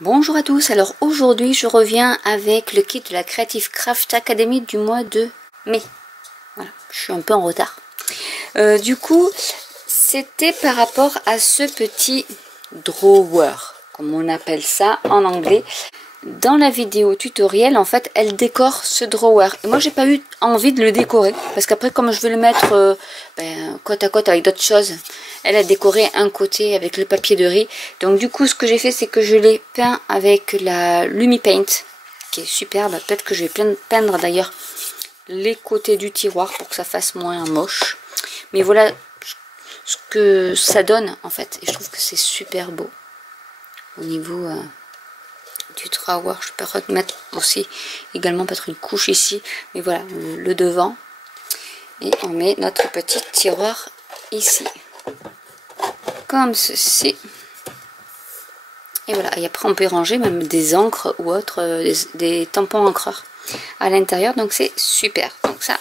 Bonjour à tous, alors aujourd'hui je reviens avec le kit de la Creative Craft Academy du mois de mai. Voilà, je suis un peu en retard. Du coup, c'était par rapport à ce petit drawer, comme on appelle ça en anglais. Dans la vidéo tutoriel, en fait, elle décore ce drawer. Et moi, j'ai pas eu envie de le décorer. Parce qu'après, comme je vais le mettre côte à côte avec d'autres choses, elle a décoré un côté avec le papier de riz. Donc, du coup, ce que j'ai fait, c'est que je l'ai peint avec la Lumi Paint, qui est superbe. Peut-être que je vais peindre d'ailleurs les côtés du tiroir pour que ça fasse moins moche. Mais voilà ce que ça donne, en fait. Et je trouve que c'est super beau au niveau... du drawer. Je peux remettre aussi également peut-être une couche ici, mais voilà le devant, et on met notre petit tiroir ici comme ceci, et voilà. Et après on peut ranger même des encres ou autres, des tampons encreurs à l'intérieur, donc c'est super. Donc ça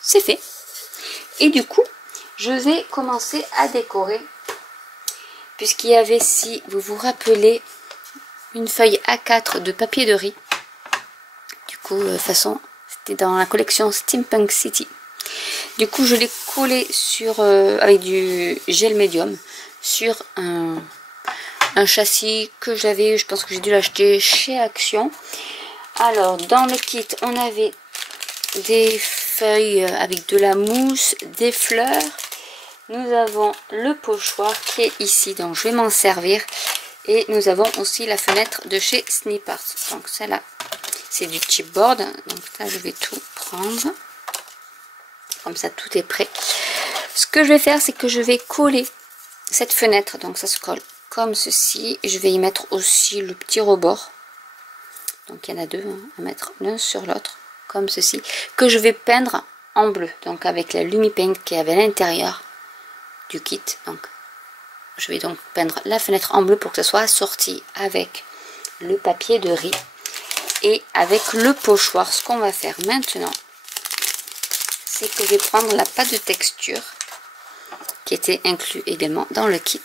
c'est fait, et du coup je vais commencer à décorer, puisqu'il y avait, si vous vous rappelez, une feuille A4 de papier de riz. Du coup, façon, c'était dans la collection Steampunk City. Du coup, je l'ai collé sur avec du gel médium sur un châssis que j'avais, je pense que j'ai dû l'acheter chez Action. Alors, dans le kit, on avait des feuilles avec de la mousse, des fleurs. Nous avons le pochoir qui est ici, donc je vais m'en servir. Et nous avons aussi la fenêtre de chez Snippart. Donc celle-là, c'est du chipboard. Donc là, je vais tout prendre. Comme ça, tout est prêt. Ce que je vais faire, c'est que je vais coller cette fenêtre. Donc ça se colle comme ceci. Et je vais y mettre aussi le petit rebord. Donc il y en a deux, hein, à mettre l'un sur l'autre, comme ceci. Que je vais peindre en bleu. Donc avec la Lumi Paint qui est à l'intérieur du kit. Donc je vais donc peindre la fenêtre en bleu pour que ce soit assorti avec le papier de riz et avec le pochoir. Ce qu'on va faire maintenant, c'est que je vais prendre la pâte de texture qui était inclus également dans le kit.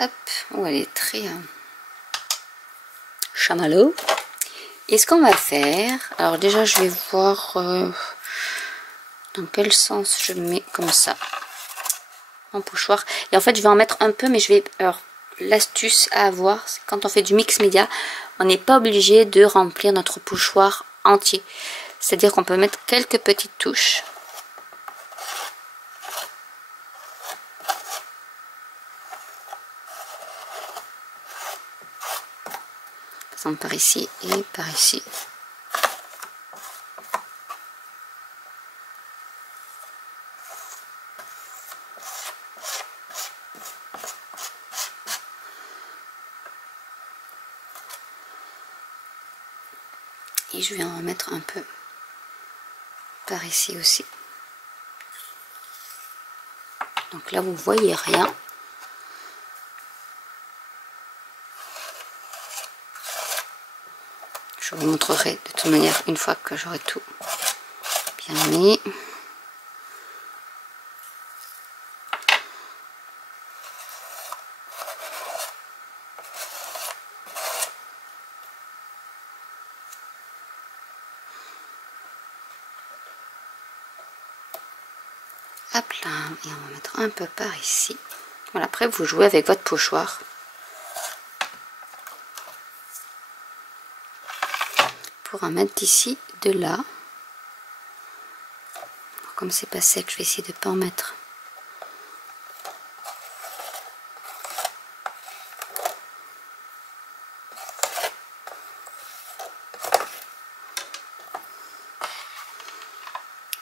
Hop, oh, elle est très chamallow. Et ce qu'on va faire, alors déjà je vais voir dans quel sens je mets comme ça en pochoir, et en fait je vais en mettre un peu, mais je vais, alors l'astuce à avoir, c'est quand on fait du mix média, on n'est pas obligé de remplir notre pochoir entier, c'est à dire qu'on peut mettre quelques petites touches. Par exemple par ici et par ici. Et je vais en remettre un peu par ici aussi. Donc là, vous voyez rien. Je vous montrerai de toute manière une fois que j'aurai tout bien mis. Hop là, et on va mettre un peu par ici. Voilà, après vous jouez avec votre pochoir. Pour en mettre d'ici, de là. Comme c'est pas sec, je vais essayer de ne pas en mettre.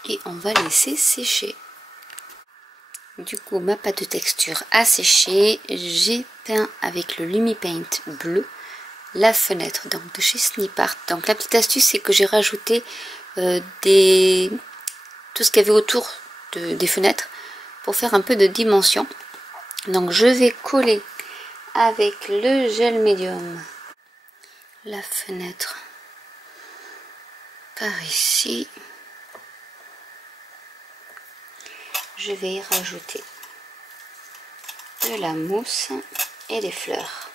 Et on va laisser sécher. Du coup, ma pâte de texture a séché. J'ai peint avec le Lumi Paint bleu la fenêtre donc de chez Snippart. Donc la petite astuce, c'est que j'ai rajouté tout ce qu'il y avait autour des fenêtres pour faire un peu de dimension. Donc je vais coller avec le gel médium la fenêtre par ici. Je vais y rajouter de la mousse et des fleurs.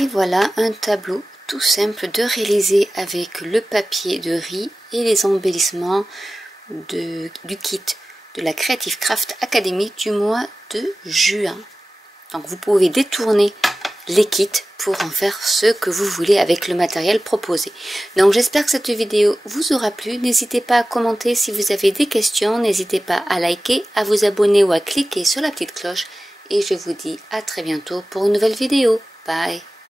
Et voilà un tableau tout simple de réaliser avec le papier de riz et les embellissements du kit de la Creative Craft Academy du mois de juin. Donc vous pouvez détourner les kits pour en faire ce que vous voulez avec le matériel proposé. Donc j'espère que cette vidéo vous aura plu. N'hésitez pas à commenter si vous avez des questions. N'hésitez pas à liker, à vous abonner ou à cliquer sur la petite cloche. Et je vous dis à très bientôt pour une nouvelle vidéo. Bye!